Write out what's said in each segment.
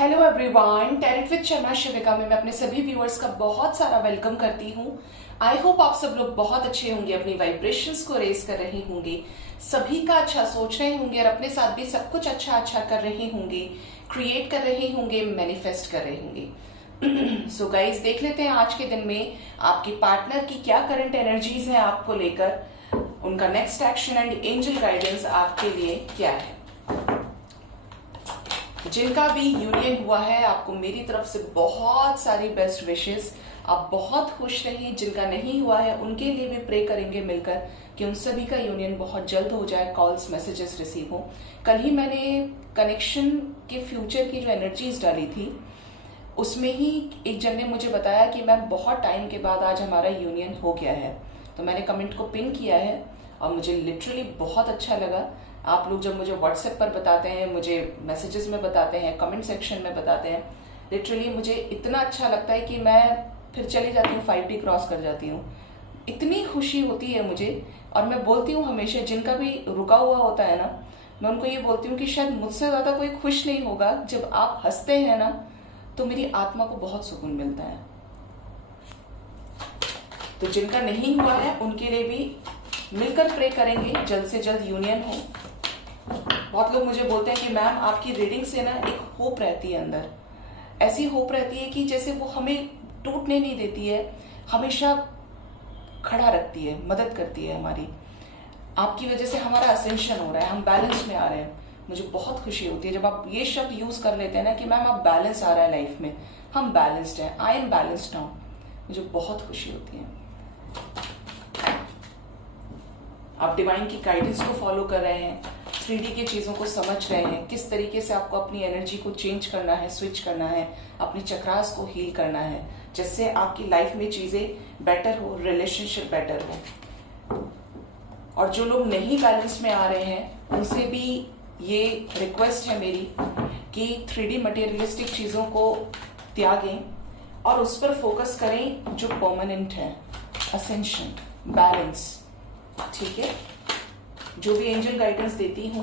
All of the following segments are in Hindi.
Hello everyone, talent with Sharma Shivika में मैं अपने सभी व्यूअर्स का बहुत सारा वेलकम करती हूँ। आई होप आप सब लोग बहुत अच्छे होंगे, अपनी वाइब्रेशंस को रेज कर रहे होंगे, सभी का अच्छा सोच रहे होंगे और अपने साथ भी सब कुछ अच्छा अच्छा कर रहे होंगे, क्रिएट कर रहे होंगे, मैनिफेस्ट कर रहे होंगे। सो गाइज, देख लेते हैं आज के दिन में आपकी पार्टनर की क्या करंट एनर्जीज है आपको लेकर, उनका next action and angel guidance आपके लिए क्या है। जिनका भी यूनियन हुआ है, आपको मेरी तरफ से बहुत सारी बेस्ट विशेस। आप बहुत खुश रहिए। जिनका नहीं हुआ है उनके लिए भी प्रे करेंगे मिलकर कि उन सभी का यूनियन बहुत जल्द हो जाए, कॉल्स मैसेजेस रिसीव हो। कल ही मैंने कनेक्शन के फ्यूचर की जो एनर्जीज डाली थी उसमें ही एक जन ने मुझे बताया कि मैम बहुत टाइम के बाद आज हमारा यूनियन हो गया है। तो मैंने कमेंट को पिन किया है और मुझे लिटरली बहुत अच्छा लगा। आप लोग जब मुझे व्हाट्सएप पर बताते हैं, मुझे मैसेजेस में बताते हैं, कमेंट सेक्शन में बताते हैं, लिटरली मुझे इतना अच्छा लगता है कि मैं फिर चली जाती हूँ, 5D क्रॉस कर जाती हूँ। इतनी खुशी होती है मुझे। और मैं बोलती हूँ हमेशा, जिनका भी रुका हुआ होता है ना, मैं उनको ये बोलती हूँ कि शायद मुझसे ज्यादा कोई खुश नहीं होगा। जब आप हंसते हैं ना तो मेरी आत्मा को बहुत सुकून मिलता है। तो जिनका नहीं हुआ है उनके लिए भी मिलकर प्रे करेंगे जल्द से जल्द यूनियन हो। बहुत लोग मुझे बोलते हैं कि मैम आपकी रीडिंग से ना एक होप रहती है अंदर, ऐसी होप रहती है कि जैसे वो हमें टूटने नहीं देती है, हमेशा खड़ा रखती है, मदद करती है हमारी। आपकी वजह से हमारा असेंशन हो रहा है, हम बैलेंस में आ रहे हैं। मुझे बहुत खुशी होती है जब आप ये शब्द यूज कर लेते हैं ना कि मैम आप बैलेंस आ रहा है लाइफ में, हम बैलेंस्ड हैं, आई एम बैलेंस्ड नाउ। मुझे बहुत खुशी होती है। आप डिवाइन की गाइडेंस को फॉलो कर रहे हैं, 3D की चीजों को समझ रहे हैं, किस तरीके से आपको अपनी एनर्जी को चेंज करना है, स्विच करना है, अपनी चक्रास को हील करना है, जिससे आपकी लाइफ में चीजें बेटर हो, रिलेशनशिप बेटर हो। और जो लोग नहीं बैलेंस में आ रहे हैं उनसे भी ये रिक्वेस्ट है मेरी कि 3D मटेरियलिस्टिक चीजों को त्यागें और उस पर फोकस करें जो परमानेंट है, असेंशन, बैलेंस। ठीक है, जो भी एंजल गाइडेंस देती हूं,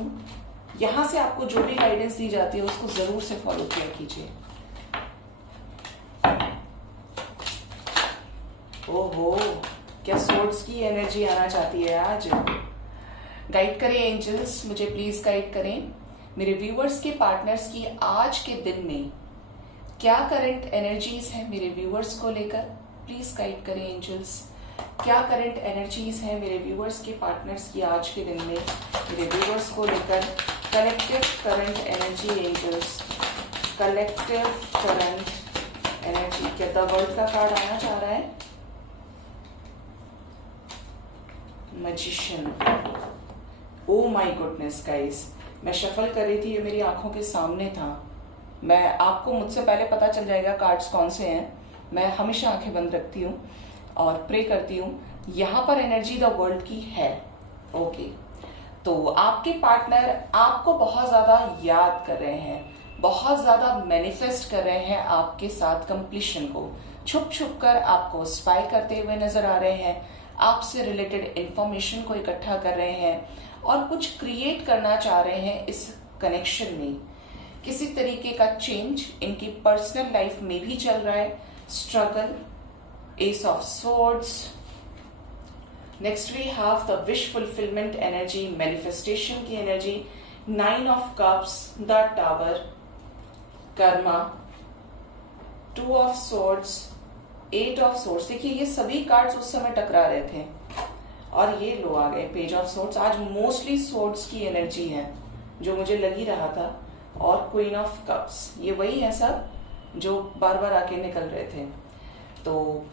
यहां से आपको जो भी गाइडेंस दी जाती है उसको जरूर से फॉलो किया कीजिए। ओहो, क्या सोर्ड्स की एनर्जी आना चाहती है आज। गाइड करें एंजल्स, मुझे प्लीज गाइड करें। मेरे व्यूअर्स के पार्टनर्स की आज के दिन में क्या करंट एनर्जीज है मेरे व्यूअर्स को लेकर, प्लीज गाइड करें एंजल्स। क्या करंट एनर्जीज है मेरे व्यूअर्स के पार्टनर्स की आज के दिन में, मेरे व्यूअर्स को लेकर। Collective current energy angels, collective current energy. क्या द वर्ल्ड का कार्ड आना चाह रहा है? Magician. Oh my goodness guys, मैं शफल कर रही थी, ये मेरी आंखों के सामने था। मैं आपको मुझसे पहले पता चल जाएगा कार्ड्स कौन से हैं। मैं हमेशा आंखें बंद रखती हूँ और प्रे करती हूँ। यहां पर एनर्जी द वर्ल्ड की है। ओके, तो आपके पार्टनर आपको बहुत ज्यादा याद कर रहे हैं, बहुत ज्यादा मैनिफेस्ट कर रहे हैं आपके साथ कंप्लीशन को। छुप छुप कर आपको स्पाई करते हुए नजर आ रहे हैं, आपसे रिलेटेड इंफॉर्मेशन को इकट्ठा कर रहे हैं और कुछ क्रिएट करना चाह रहे हैं इस कनेक्शन में। किसी तरीके का चेंज इनकी पर्सनल लाइफ में भी चल रहा है, struggle. Ace of Swords. Next we have the wish fulfillment energy, manifestation की energy, 9 of Cups, the Tower, Karma, 2 of Swords, 8 of Swords। देखिए ये सभी कार्ड्स उस समय टकरा रहे थे और ये लो आ गए, Page of Swords। आज मोस्टली Swords की एनर्जी है जो मुझे लग ही रहा था, और Queen of Cups। ये वही है सब जो बार बार आके निकल रहे थे। तो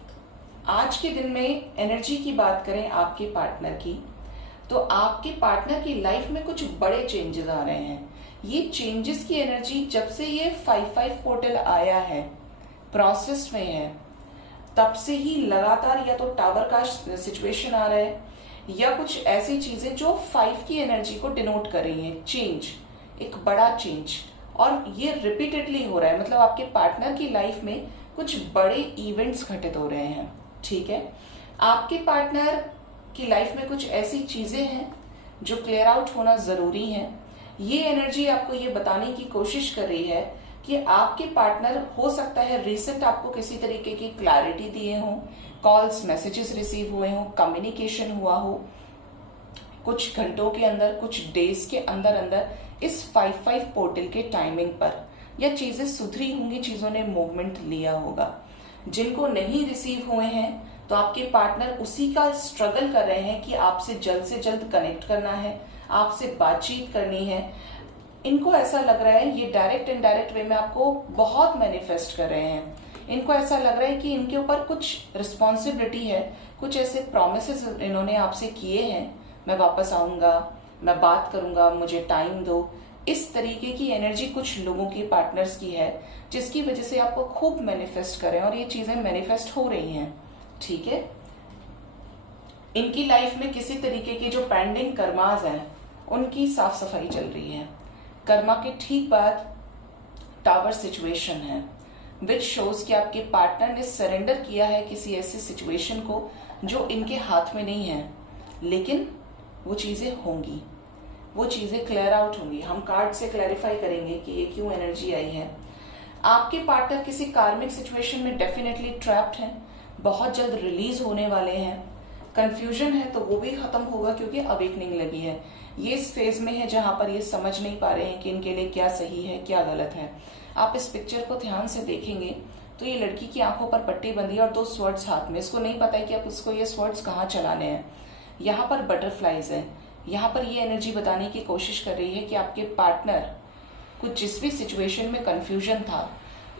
आज के दिन में एनर्जी की बात करें आपके पार्टनर की, तो आपके पार्टनर की लाइफ में कुछ बड़े चेंजेस आ रहे हैं। ये चेंजेस की एनर्जी जब से ये 5-5 पोर्टल आया है, प्रोसेस में है, तब से ही लगातार या तो टावर का सिचुएशन आ रहा है या कुछ ऐसी चीजें जो 5 की एनर्जी को डिनोट कर रही हैं। चेंज, एक बड़ा चेंज, और ये रिपीटेडली हो रहा है। मतलब आपके पार्टनर की लाइफ में कुछ बड़े इवेंट्स घटित हो रहे हैं। ठीक है, आपके पार्टनर की लाइफ में कुछ ऐसी चीजें हैं जो क्लियर आउट होना जरूरी है। ये एनर्जी आपको ये बताने की कोशिश कर रही है कि आपके पार्टनर हो सकता है रिसेंट आपको किसी तरीके की क्लैरिटी दिए हों, कॉल्स मैसेजेस रिसीव हुए हों, कम्युनिकेशन हुआ हो कुछ घंटों के अंदर, कुछ डेज के अंदर अंदर इस 5-5 पोर्टल के टाइमिंग पर, या चीजें सुधरी होंगी, चीजों ने मूवमेंट लिया होगा। जिनको नहीं रिसीव हुए हैं तो आपके पार्टनर उसी का स्ट्रगल कर रहे हैं कि आपसे से जल्द कनेक्ट करना है, आपसे बातचीत करनी है। इनको ऐसा लग रहा है, ये डायरेक्ट इनडायरेक्ट वे में आपको बहुत मैनिफेस्ट कर रहे हैं। इनको ऐसा लग रहा है कि इनके ऊपर कुछ रिस्पॉन्सिबिलिटी है, कुछ ऐसे प्रोमिसेस इन्होंने आपसे किए हैं, मैं वापस आऊंगा, मैं बात करूंगा, मुझे टाइम दो। इस तरीके की एनर्जी कुछ लोगों की पार्टनर्स की है, जिसकी वजह से आपको खूब मैनिफेस्ट करें और ये चीजें मैनिफेस्ट हो रही हैं। ठीक है, इनकी लाइफ में किसी तरीके की जो पेंडिंग कर्माज हैं उनकी साफ सफाई चल रही है। कर्मा के ठीक बाद टावर सिचुएशन है, विच शोज कि आपके पार्टनर ने सरेंडर किया है किसी ऐसी सिचुएशन को जो इनके हाथ में नहीं है, लेकिन वो चीजें होंगी, वो चीजें क्लियर आउट होंगी। हम कार्ड से क्लैरिफाई करेंगे कि ये क्यों एनर्जी आई है। आपके पार्टनर किसी कार्मिक सिचुएशन में डेफिनेटली ट्रैप्ड हैं, बहुत जल्द रिलीज होने वाले हैं। कंफ्यूजन है तो वो भी खत्म होगा, क्योंकि अवेकनिंग लगी है। ये इस फेज में है जहां पर ये समझ नहीं पा रहे हैं कि इनके लिए क्या सही है क्या गलत है। आप इस पिक्चर को ध्यान से देखेंगे तो ये लड़की की आंखों पर पट्टी बंधी है और 2 स्वर्ड्स हाथ में। इसको नहीं पता है कि आप उसको ये स्वर्ड्स कहाँ चलाने हैं। यहाँ पर बटरफ्लाइज है। यहाँ पर ये एनर्जी बताने की कोशिश कर रही है कि आपके पार्टनर कुछ जिस भी सिचुएशन में कंफ्यूजन था,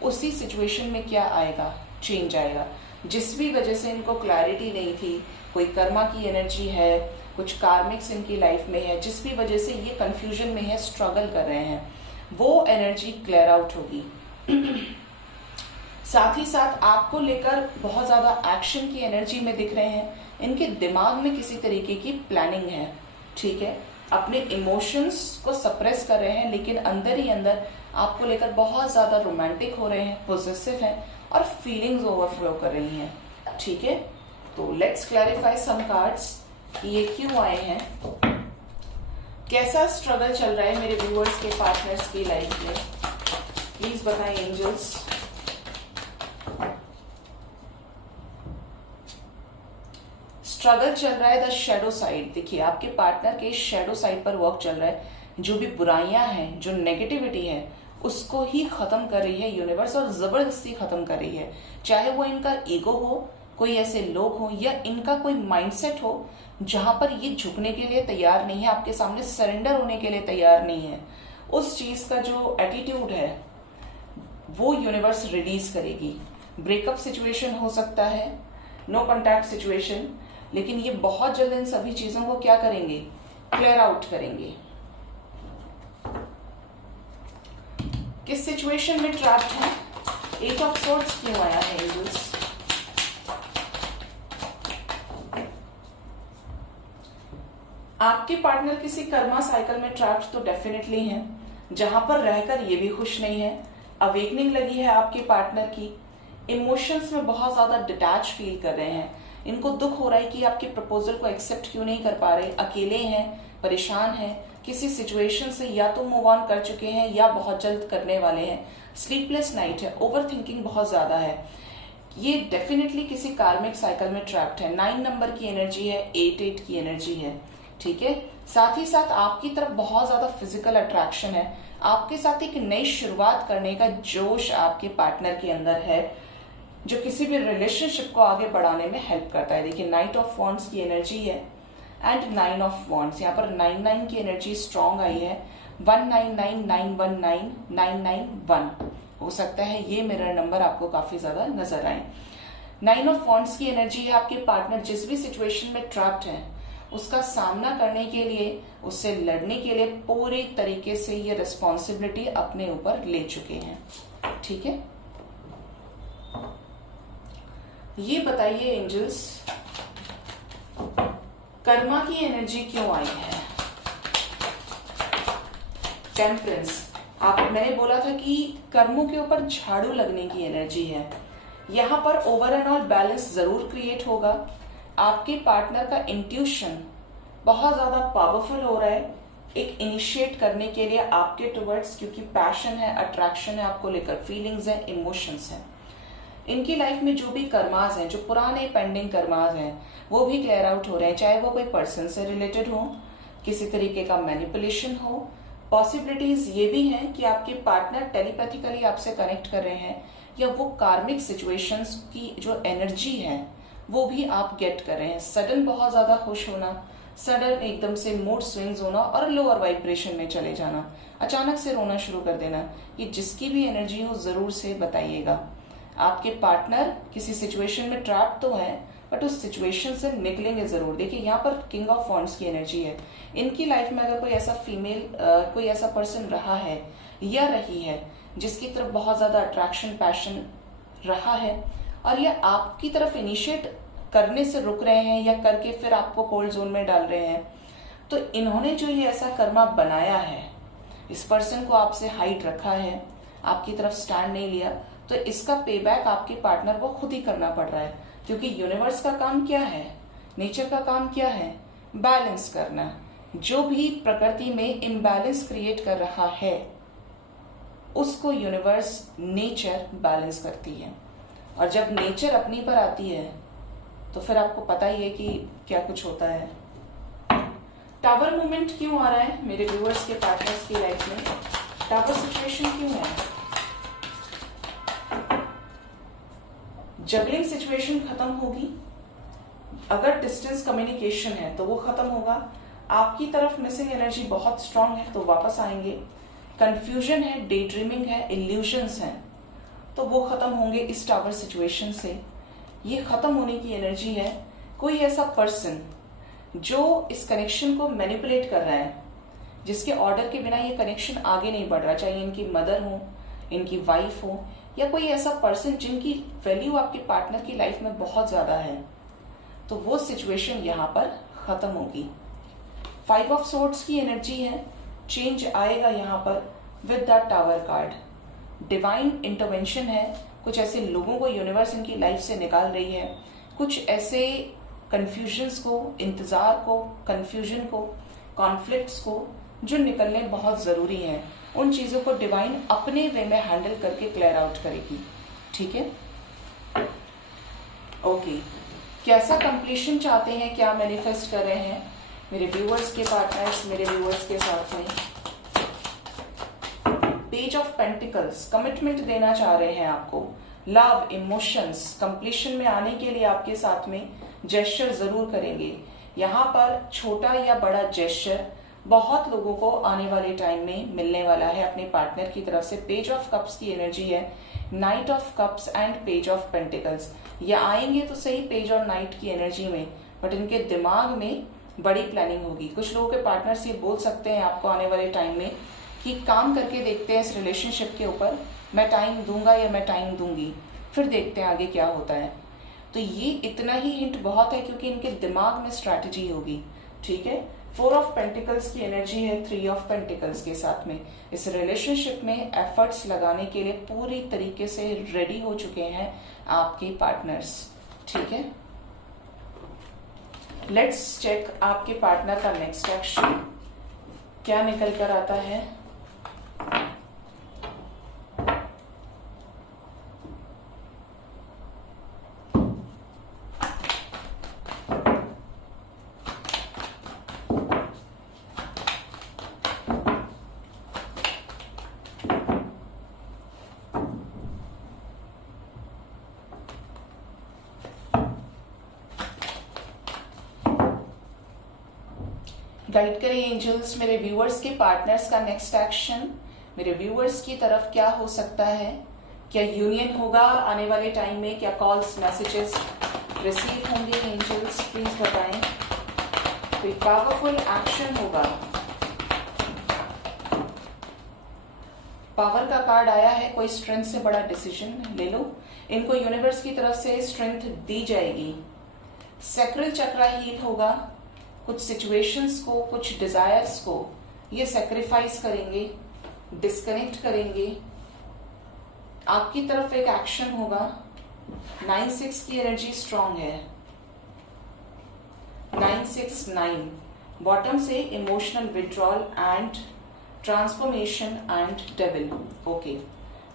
उसी सिचुएशन में क्या आएगा, चेंज आएगा। जिस भी वजह से इनको क्लैरिटी नहीं थी, कोई कर्मा की एनर्जी है, कुछ कार्मिक्स इनकी लाइफ में है, जिस भी वजह से ये कंफ्यूजन में है, स्ट्रगल कर रहे हैं, वो एनर्जी क्लियर आउट होगी। साथ ही साथ आपको लेकर बहुत ज्यादा एक्शन की एनर्जी में दिख रहे हैं। इनके दिमाग में किसी तरीके की प्लानिंग है। ठीक है, अपने इमोशंस को सप्रेस कर रहे हैं, लेकिन अंदर ही अंदर आपको लेकर बहुत ज्यादा रोमांटिक हो रहे हैं, पॉजिटिव हैं और फीलिंग्स ओवरफ्लो कर रही हैं। ठीक है, तो लेट्स क्लैरिफाई सम कार्ड्स कि ये क्यों आए हैं, कैसा स्ट्रगल चल रहा है मेरे व्यूअर्स के पार्टनर्स की लाइफ में। प्लीज बताएं एंजल्स। स्ट्रगल चल रहा है द शैडो साइड। देखिए, आपके पार्टनर के शैडो साइड पर वर्क चल रहा है। जो भी बुराइयां हैं, जो नेगेटिविटी है, उसको ही खत्म कर रही है यूनिवर्स, और जबरदस्ती खत्म कर रही है। चाहे वो इनका ईगो हो, कोई ऐसे लोग हो, या इनका कोई माइंडसेट हो जहां पर ये झुकने के लिए तैयार नहीं है, आपके सामने सरेंडर होने के लिए तैयार नहीं है। उस चीज का जो एटीट्यूड है वो यूनिवर्स रिलीज करेगी। ब्रेकअप सिचुएशन हो सकता है, नो कॉन्टैक्ट सिचुएशन, लेकिन ये बहुत जल्द इन सभी चीजों को क्या करेंगे, क्लियर आउट करेंगे। किस सिचुएशन में ट्रैप्ड है, 8 ऑफ सोर्ड्स क्यों आया है एंजल्स। आपके पार्टनर किसी कर्मा साइकिल में ट्रैप्ड तो डेफिनेटली हैं, जहां पर रहकर ये भी खुश नहीं है। अवेकनिंग लगी है आपके पार्टनर की, इमोशंस में बहुत ज्यादा डिटैच फील कर रहे हैं। इनको दुख हो रहा है कि आपके प्रपोजल को एक्सेप्ट क्यों नहीं कर पा रहे, अकेले हैं, परेशान हैं, किसी सिचुएशन से या तो मूव ऑन कर चुके हैं या बहुत जल्द करने वाले हैं। स्लीपलेस नाइट है, ओवर थिंकिंग बहुत ज्यादा है। ये डेफिनेटली किसी कार्मिक साइकिल में ट्रैप्ड है। 9 नंबर की एनर्जी है, 8 की एनर्जी है। ठीक है, साथ ही साथ आपकी तरफ बहुत ज्यादा फिजिकल अट्रैक्शन है। आपके साथ एक नई शुरुआत करने का जोश आपके पार्टनर के अंदर है, जो किसी भी रिलेशनशिप को आगे बढ़ाने में हेल्प करता है। देखिए, नाइट ऑफ वॉन्ड्स की एनर्जी है एंड 9 ऑफ वॉन्ड्स। यहाँ पर 9 की एनर्जी स्ट्रॉन्ग आई है। 1999199991 हो सकता है ये मिरर नंबर आपको काफी ज्यादा नजर आए। 9 ऑफ वॉन्ड्स की एनर्जी है, आपके पार्टनर जिस भी सिचुएशन में ट्रैप्ड है उसका सामना करने के लिए, उससे लड़ने के लिए पूरी तरीके से ये रिस्पॉन्सिबिलिटी अपने ऊपर ले चुके हैं। ठीक है, ये बताइए एंजल्स, कर्मा की एनर्जी क्यों आई है। टेम्परेंस, मैंने बोला था कि कर्मों के ऊपर झाड़ू लगने की एनर्जी है। यहां पर ओवर एंड ऑल बैलेंस जरूर क्रिएट होगा। आपके पार्टनर का इंट्यूशन बहुत ज्यादा पावरफुल हो रहा है। एक इनिशिएट करने के लिए आपके टुवर्ड्स, क्योंकि पैशन है, अट्रैक्शन है आपको लेकर, फीलिंग्स है, इमोशंस है। इनकी लाइफ में जो भी कर्मास हैं, जो पुराने पेंडिंग कर्मास हैं, वो भी क्लियर आउट हो रहे हैं, चाहे वो कोई पर्सन से रिलेटेड हो, किसी तरीके का मैनिपुलेशन हो। पॉसिबिलिटीज ये भी हैं कि आपके पार्टनर टेलीपैथिकली आपसे कनेक्ट कर रहे हैं, या वो कार्मिक सिचुएशंस की जो एनर्जी है वो भी आप गेट कर रहे हैं। सडन बहुत ज्यादा खुश होना, सडन एकदम से मूड स्विंग्स होना और लोअर वाइब्रेशन में चले जाना, अचानक से रोना शुरू कर देना, ये जिसकी भी एनर्जी हो जरूर से बताइएगा। आपके पार्टनर किसी सिचुएशन में ट्रैप तो है, बट उस सिचुएशन से निकलेंगे जरूर। देखिए यहाँ पर किंग ऑफ वॉन्ड्स की एनर्जी है। इनकी लाइफ में अगर कोई ऐसा फीमेल कोई ऐसा पर्सन रहा है या रही है जिसकी तरफ बहुत ज्यादा अट्रैक्शन, पैशन रहा है, और ये आपकी तरफ इनिशिएट करने से रुक रहे हैं या करके फिर आपको कोल्ड जोन में डाल रहे हैं, तो इन्होंने जो ये ऐसा कर्मा बनाया है, इस पर्सन को आपसे हाइड रखा है, आपकी तरफ स्टैंड नहीं लिया, तो इसका पेबैक आपके पार्टनर को खुद ही करना पड़ रहा है। क्योंकि यूनिवर्स का काम क्या है, नेचर का काम क्या है, बैलेंस करना। जो भी प्रकृति में इम्बैलेंस क्रिएट कर रहा है उसको यूनिवर्स, नेचर बैलेंस करती है। और जब नेचर अपनी पर आती है तो फिर आपको पता ही है कि क्या कुछ होता है। टावर मूवमेंट क्यों आ रहा है मेरे व्यूअर्स के पार्टनर्स की लाइफ में, टावर सिचुएशन क्यों है? जगलिंग सिचुएशन खत्म होगी। अगर डिस्टेंस कम्युनिकेशन है तो वो खत्म होगा। आपकी तरफ मिसिंग एनर्जी बहुत स्ट्रांग है तो वापस आएंगे। कंफ्यूजन है, डे ड्रीमिंग है, इल्यूजन्स हैं, तो वो खत्म होंगे इस टावर सिचुएशन से। ये खत्म होने की एनर्जी है। कोई ऐसा पर्सन जो इस कनेक्शन को मैनिपुलेट कर रहा है, जिसके ऑर्डर के बिना ये कनेक्शन आगे नहीं बढ़ रहा, चाहे इनकी मदर हो, इनकी वाइफ हो, या कोई ऐसा पर्सन जिनकी वैल्यू आपके पार्टनर की लाइफ में बहुत ज्यादा है, तो वो सिचुएशन यहाँ पर खत्म होगी। 5 ऑफ सोर्ड्स की एनर्जी है। चेंज आएगा यहाँ पर with the tower card. Divine intervention है। कुछ ऐसे लोगों को यूनिवर्स इनकी लाइफ से निकाल रही है, कुछ ऐसे कंफ्यूजन्स को, इंतजार को, कंफ्यूजन को, कॉन्फ्लिक्ट्स को जो निकलने बहुत जरूरी हैं, उन चीजों को डिवाइन अपने वे में हैंडल करके क्लियर आउट करेगी। ठीक है, ओके। कैसा कंप्लीशन चाहते हैं, क्या मैनिफेस्ट कर रहे हैं मेरे व्यूअर्स के पार्टनर्स, मेरे व्यूअर्स के साथ में? पेज ऑफ पेंटिकल्स, कमिटमेंट देना चाह रहे हैं आपको, लव, इमोशंस, कंप्लीशन में आने के लिए आपके साथ में जेस्चर जरूर करेंगे। यहाँ पर छोटा या बड़ा जेस्चर बहुत लोगों को आने वाले टाइम में मिलने वाला है अपने पार्टनर की तरफ से। पेज ऑफ कप्स की एनर्जी है, night of cups and page of pentacles. ये आएंगे तो सही पेज और नाइट की एनर्जी में, बट इनके दिमाग में बड़ी प्लानिंग होगी। कुछ लोगों के पार्टनर्स ये बोल सकते हैं आपको आने वाले टाइम में कि काम करके देखते हैं इस रिलेशनशिप के ऊपर, मैं टाइम दूंगा या मैं टाइम दूंगी, फिर देखते हैं आगे क्या होता है। तो ये इतना ही हिंट बहुत है, क्योंकि इनके दिमाग में स्ट्रैटेजी होगी। ठीक है, 4 ऑफ पेंटिकल्स की एनर्जी है 3 ऑफ पेंटिकल्स के साथ में। इस रिलेशनशिप में एफर्ट्स लगाने के लिए पूरी तरीके से रेडी हो चुके हैं आपके पार्टनर्स। ठीक है, लेट्स चेक आपके पार्टनर का नेक्स्ट एक्शन क्या निकल कर आता है। गाइड करें एंजल्स मेरे व्यूअर्स के पार्टनर्स का नेक्स्ट एक्शन मेरे व्यूअर्स की तरफ क्या हो सकता है। क्या यूनियन होगा आने वाले टाइम में, क्या कॉल्स, मैसेजेस रिसीव होंगे एंजल्स, प्लीज बताएं। कोई पावरफुल एक्शन होगा। पावर का कार्ड आया है, कोई स्ट्रेंथ से बड़ा डिसीजन ले लो। इनको यूनिवर्स की तरफ से स्ट्रेंथ दी जाएगी। सैक्रल चक्रा हील होगा। कुछ सिचुएशंस को, कुछ डिजायर्स को ये सेक्रीफाइस करेंगे, डिस्कनेक्ट करेंगे। आपकी तरफ एक एक्शन होगा। 9-6 की एनर्जी स्ट्रांग है। 9-6-9 बॉटम से emotional withdrawal and transformation and devil. Okay,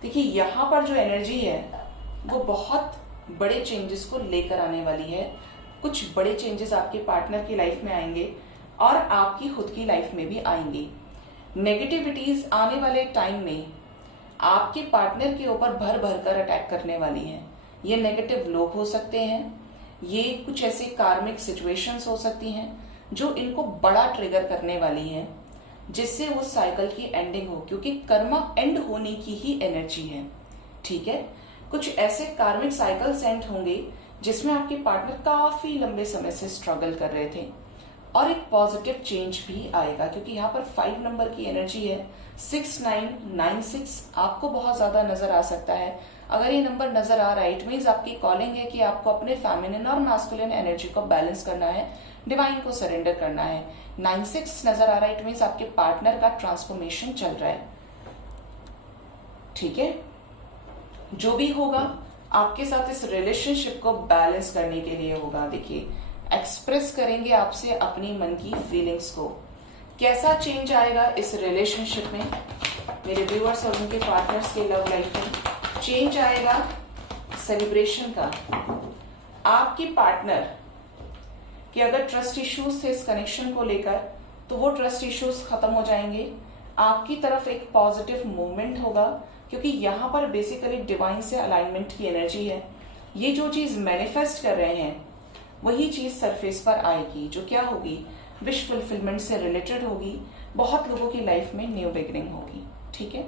देखिए यहाँ पर जो एनर्जी है वो बहुत बड़े चेंजेस को लेकर आने वाली है। कुछ बड़े चेंजेस आपके पार्टनर की लाइफ में आएंगे और आपकी खुद की लाइफ में भी आएंगे। नेगेटिविटीज आने वाले टाइम में आपके पार्टनर के ऊपर भर भर कर अटैक करने वाली हैं। ये नेगेटिव लोग हो सकते हैं, ये कुछ ऐसे कार्मिक सिचुएशंस हो सकती हैं जो इनको बड़ा ट्रिगर करने वाली हैं, जिससे वो साइकिल की एंडिंग हो, क्योंकि कर्मा एंड होने की ही एनर्जी है। ठीक है, कुछ ऐसे कार्मिक साइकिल्स एंड होंगे जिसमें आपके पार्टनर काफी लंबे समय से स्ट्रगल कर रहे थे और एक पॉजिटिव चेंज भी आएगा, क्योंकि यहाँ पर 5 नंबर की एनर्जी है। 6996 आपको बहुत ज्यादा नजर आ सकता है। अगर ये नंबर नजर आ रहा है, इट मीन्स आपकी कॉलिंग है कि आपको अपने फेमिनिन और मास्कुलिन एनर्जी को बैलेंस करना है, डिवाइन को सरेंडर करना है। 96 नजर आ रहा है, इट मीन्स आपके पार्टनर का ट्रांसफॉर्मेशन चल रहा है। ठीक है, जो भी होगा आपके साथ इस रिलेशनशिप को बैलेंस करने के लिए होगा। देखिए, एक्सप्रेस करेंगे आपसे अपनी मन की फीलिंग्स को। कैसा चेंज आएगा इस रिलेशनशिप में, मेरे व्यूअर्स और उनके पार्टनर्स के लव लाइफ में चेंज आएगा सेलिब्रेशन का। आपकी पार्टनर कि अगर ट्रस्ट इश्यूज थे इस कनेक्शन को लेकर, तो वो ट्रस्ट इश्यूज खत्म हो जाएंगे। आपकी तरफ एक पॉजिटिव मूवमेंट होगा, क्योंकि यहाँ पर बेसिकली डिवाइन से अलाइनमेंट की एनर्जी है। ये जो चीज मैनिफेस्ट कर रहे हैं वही चीज सरफेस पर आएगी, जो क्या होगी, विश फुलफिलमेंट से रिलेटेड होगी। बहुत लोगों की लाइफ में न्यू बिगिनिंग होगी। ठीक है,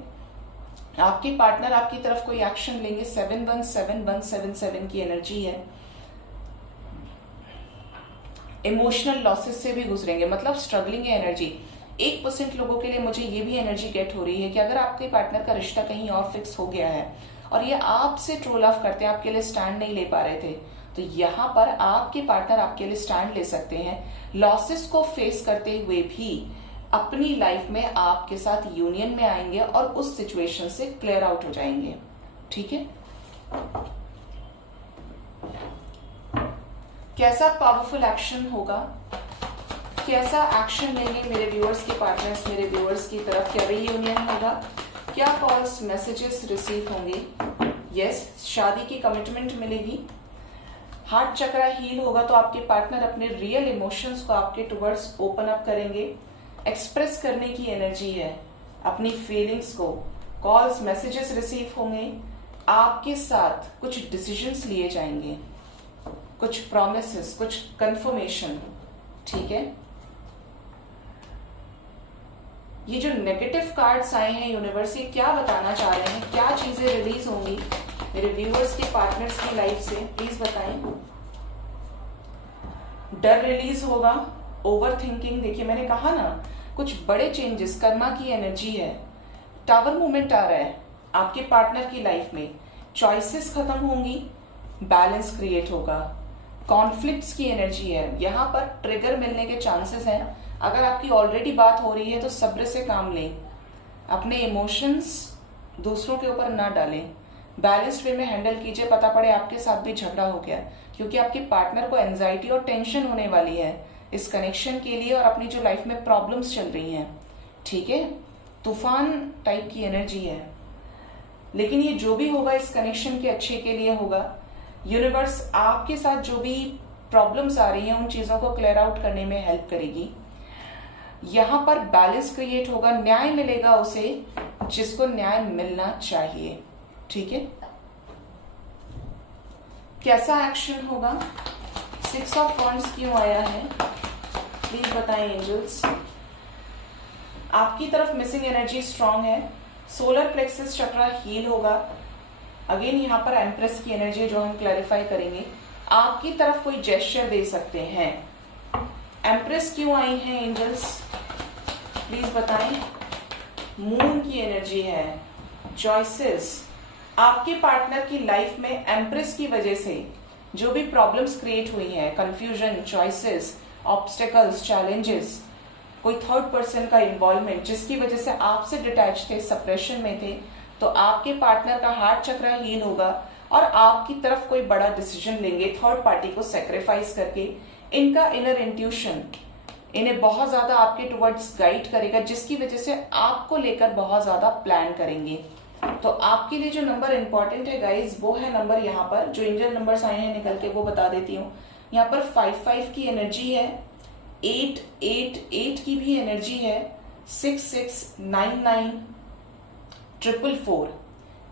आपके पार्टनर आपकी तरफ कोई एक्शन लेंगे। 717177 की एनर्जी है। इमोशनल लॉसेस से भी गुजरेंगे, मतलब स्ट्रगलिंग है एनर्जी। 1% लोगों के लिए मुझे ये भी एनर्जी गेट हो रही है कि अगर आपके पार्टनर का रिश्ता कहीं और फिक्स हो गया है और ये आपसे ट्रू लव करते हैं, आपके लिए स्टैंड नहीं ले पा रहे थे, तो यहाँ पर आपके पार्टनर आपके लिए स्टैंड ले सकते हैं। लॉसेस को फेस करते हुए भी अपनी लाइफ में आपके साथ यूनियन में आएंगे और उस सिचुएशन से क्लियर आउट हो जाएंगे। ठीक है, कैसा पावरफुल एक्शन होगा, कैसा एक्शन लेंगे मेरे व्यूअर्स के पार्टनर्स, मेरे व्यूअर्स की तरफ, क्या रीयूनियन होगा, क्या कॉल्स मैसेजेस रिसीव होंगे। यस, शादी की कमिटमेंट मिलेगी। हार्ट चक्रा हील होगा, तो आपके पार्टनर अपने रियल इमोशंस को आपके टुवर्ड्स ओपन अप करेंगे। एक्सप्रेस करने की एनर्जी है अपनी फीलिंग्स को। कॉल्स मैसेजेस रिसीव होंगे। आपके साथ कुछ डिसीजंस लिए जाएंगे, कुछ प्रॉमिसेस, कुछ कंफर्मेशन। ठीक है, ये जो नेगेटिव कार्ड्स आए हैं यूनिवर्स, ये क्या बताना चाह रहे हैं, क्या चीजें रिलीज होंगी मेरे व्यूअर्स के पार्टनर्स की लाइफ से, प्लीज बताएं। डर रिलीज होगा, ओवर थिंकिंग। देखिए, मैंने कहा ना, कुछ बड़े चेंजेस, कर्मा की एनर्जी है। टावर मूवमेंट आ रहा है आपके पार्टनर की लाइफ में। चॉइसेस खत्म होंगी, बैलेंस क्रिएट होगा। कॉन्फ्लिक्ट्स की एनर्जी है, यहाँ पर ट्रिगर मिलने के चांसेस हैं। अगर आपकी ऑलरेडी बात हो रही है तो सब्र से काम लें, अपने इमोशंस दूसरों के ऊपर ना डालें, बैलेंस्ड वे में हैंडल कीजिए। पता पड़े आपके साथ भी झगड़ा हो गया, क्योंकि आपके पार्टनर को एंजाइटी और टेंशन होने वाली है इस कनेक्शन के लिए, और अपनी जो लाइफ में प्रॉब्लम्स चल रही हैं। ठीक है, तूफान टाइप की एनर्जी है, लेकिन ये जो भी होगा इस कनेक्शन के अच्छे के लिए होगा। यूनिवर्स आपके साथ जो भी प्रॉब्लम्स आ रही हैं उन चीजों को क्लियर आउट करने में हेल्प करेगी। यहाँ पर बैलेंस क्रिएट होगा, न्याय मिलेगा उसे जिसको न्याय मिलना चाहिए। ठीक है, कैसा एक्शन होगा, 6 ऑफ वॉन्ड्स क्यों आया है, प्लीज बताएं एंजल्स। आपकी तरफ मिसिंग एनर्जी स्ट्रांग है। सोलर प्लेक्सस चक्रा हील होगा। अगेन यहाँ पर एम्प्रेस की एनर्जी जो हम क्लैरिफाई करेंगे। आपकी तरफ कोई जेस्चर दे सकते हैं। एम्प्रेस क्यों आई है एंजल्स, प्लीज बताएं। मून की एनर्जी है। चॉइसेस, आपके पार्टनर की लाइफ में एम्प्रेस की वजह से जो भी प्रॉब्लम्स क्रिएट हुई हैं, कंफ्यूजन, चॉइसेस, ऑब्स्टेकल्स, चैलेंजेस, कोई थर्ड पर्सन का इन्वॉल्वमेंट जिसकी वजह से आपसे डिटैच थे, सप्रेशन में थे, तो आपके पार्टनर का हार्ट चक्र हील होगा और आपकी तरफ कोई बड़ा डिसीजन लेंगे थर्ड पार्टी को सेक्रीफाइस करके। इनका इनर इंट्यूशन, इन्हें बहुत ज्यादा आपके टुवर्ड्स गाइड करेगा, जिसकी वजह से आपको लेकर बहुत ज्यादा प्लान करेंगे। तो आपके लिए जो नंबर इंपॉर्टेंट है गाइज, वो है नंबर यहाँ पर जो एंजल नंबर्स आए हैं निकल के, वो बता देती हूँ। यहाँ पर 5 की एनर्जी है, 8 की भी एनर्जी है, 6 9 4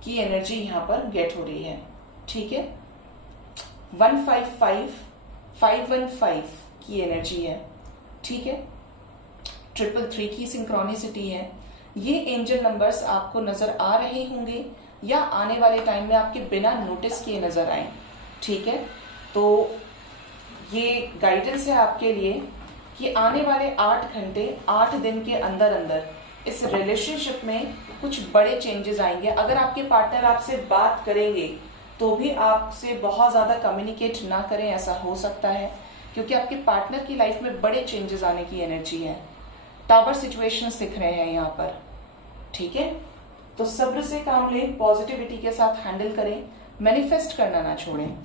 की एनर्जी यहाँ पर गेट हो रही है। ठीक है, 155 की एनर्जी है। ठीक है, 333 की सिंक्रोनिसिटी है। ये एंजल नंबर्स आपको नजर आ रहे होंगे या आने वाले टाइम में आपके बिना नोटिस किए नजर आए। ठीक है, तो ये गाइडेंस है आपके लिए कि आने वाले 8 घंटे 8 दिन के अंदर अंदर इस रिलेशनशिप में कुछ बड़े चेंजेस आएंगे। अगर आपके पार्टनर आपसे बात करेंगे तो भी आपसे बहुत ज्यादा कम्युनिकेट ना करें, ऐसा हो सकता है, क्योंकि आपके पार्टनर की लाइफ में बड़े चेंजेस आने की एनर्जी है। टावर सिचुएशंस दिख रहे हैं यहाँ पर। ठीक है, तो सब्र से काम लें, पॉजिटिविटी के साथ हैंडल करें, मैनिफेस्ट करना ना छोड़ें।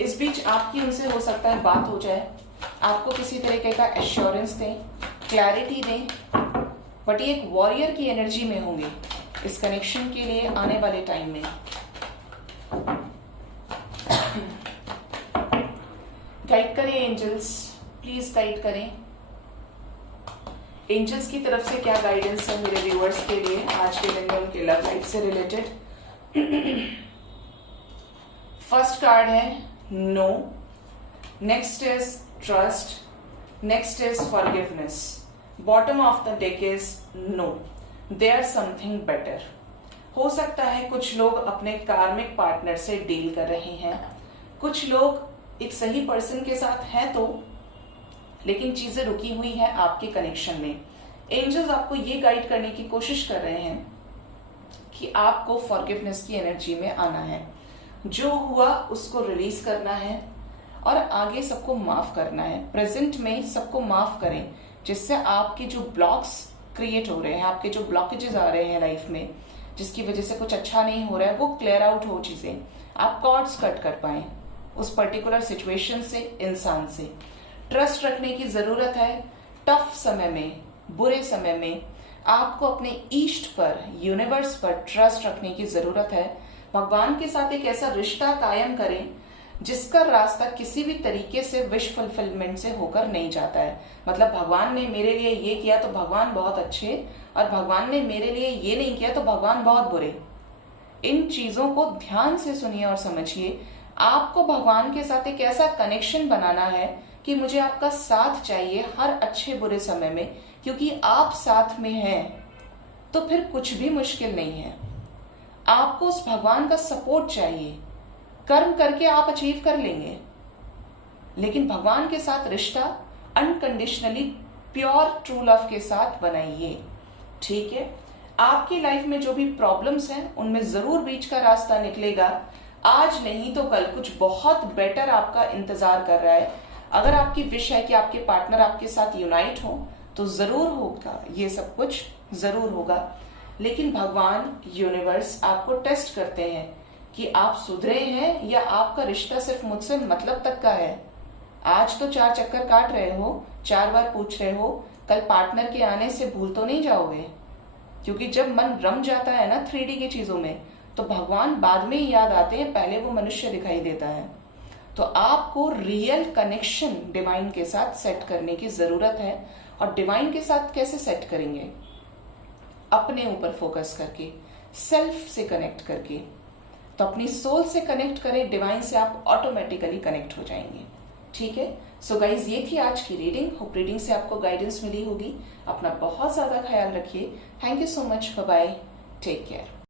इस बीच आपकी उनसे हो सकता है बात हो जाए, आपको किसी तरीके का एश्योरेंस दें, क्लैरिटी दें, बट ये एक वॉरियर की एनर्जी में होंगे इस कनेक्शन के लिए आने वाले टाइम में। गाइड करें एंजल्स, प्लीज गाइड करें। एंजल्स की तरफ से क्या गाइडेंस है मेरे व्यूअर्स के लिए आज के दिन में उनके लव लाइफ से रिलेटेड। फर्स्ट कार्ड है no, next is trust, next is forgiveness, bottom of the deck is no, there something better. हो सकता है कुछ लोग अपने कार्मिक पार्टनर से डील कर रहे हैं, कुछ लोग एक सही पर्सन के साथ हैं तो, लेकिन चीजें रुकी हुई है आपके कनेक्शन में। एंजल्स आपको ये गाइड करने की कोशिश कर रहे हैं कि आपको फॉरगिवनेस की एनर्जी में आना है, जो हुआ उसको रिलीज करना है और आगे सबको माफ करना है। प्रेजेंट में सबको माफ करें, जिससे आपके जो ब्लॉक्स क्रिएट हो रहे हैं, आपके जो ब्लॉकेजेस आ रहे हैं लाइफ में, जिसकी वजह से कुछ अच्छा नहीं हो रहा है, वो क्लियर आउट हो चीजें, आप कॉर्ड्स कट कर पाए उस पर्टिकुलर सिचुएशन से, इंसान से। ट्रस्ट रखने की जरूरत है। टफ समय में, बुरे समय में आपको अपने ईष्ट पर, यूनिवर्स पर ट्रस्ट रखने की जरूरत है। भगवान के साथ एक ऐसा रिश्ता कायम करें जिसका रास्ता किसी भी तरीके से विश फुलफिलमेंट से होकर नहीं जाता है। मतलब भगवान ने मेरे लिए ये किया तो भगवान बहुत अच्छे, और भगवान ने मेरे लिए ये नहीं किया तो भगवान बहुत बुरे। इन चीजों को ध्यान से सुनिए और समझिए। आपको भगवान के साथ एक ऐसा कनेक्शन बनाना है कि मुझे आपका साथ चाहिए हर अच्छे बुरे समय में, क्योंकि आप साथ में हैं तो फिर कुछ भी मुश्किल नहीं है। आपको उस भगवान का सपोर्ट चाहिए, कर्म करके आप अचीव कर लेंगे, लेकिन भगवान के साथ रिश्ता अनकंडीशनली प्योर ट्रू लव के साथ बनाइए। ठीक है, आपकी लाइफ में जो भी प्रॉब्लम्स हैं उनमें जरूर बीच का रास्ता निकलेगा। आज नहीं तो कल कुछ बहुत बेटर आपका इंतजार कर रहा है। अगर आपकी विश है कि आपके पार्टनर आपके साथ यूनाइट हो तो जरूर होगा, ये सब कुछ जरूर होगा। लेकिन भगवान, यूनिवर्स आपको टेस्ट करते हैं कि आप सुधरे हैं या आपका रिश्ता सिर्फ मुझसे मतलब तक का है। आज तो 4 चक्कर काट रहे हो, 4 बार पूछ रहे हो, कल पार्टनर के आने से भूल तो नहीं जाओगे। क्योंकि जब मन रम जाता है ना 3D की चीजों में, तो भगवान बाद में ही याद आते हैं, पहले वो मनुष्य दिखाई देता है। तो आपको रियल कनेक्शन डिवाइन के साथ सेट करने की जरूरत है। और डिवाइन के साथ कैसे सेट करेंगे? अपने ऊपर फोकस करके, सेल्फ से कनेक्ट करके। तो अपनी सोल से कनेक्ट करें, डिवाइन से आप ऑटोमेटिकली कनेक्ट हो जाएंगे। ठीक है, सो गाइज ये थी आज की रीडिंग। होप रीडिंग से आपको गाइडेंस मिली होगी। अपना बहुत ज्यादा ख्याल रखिए। Thank you so much, bye bye, take care.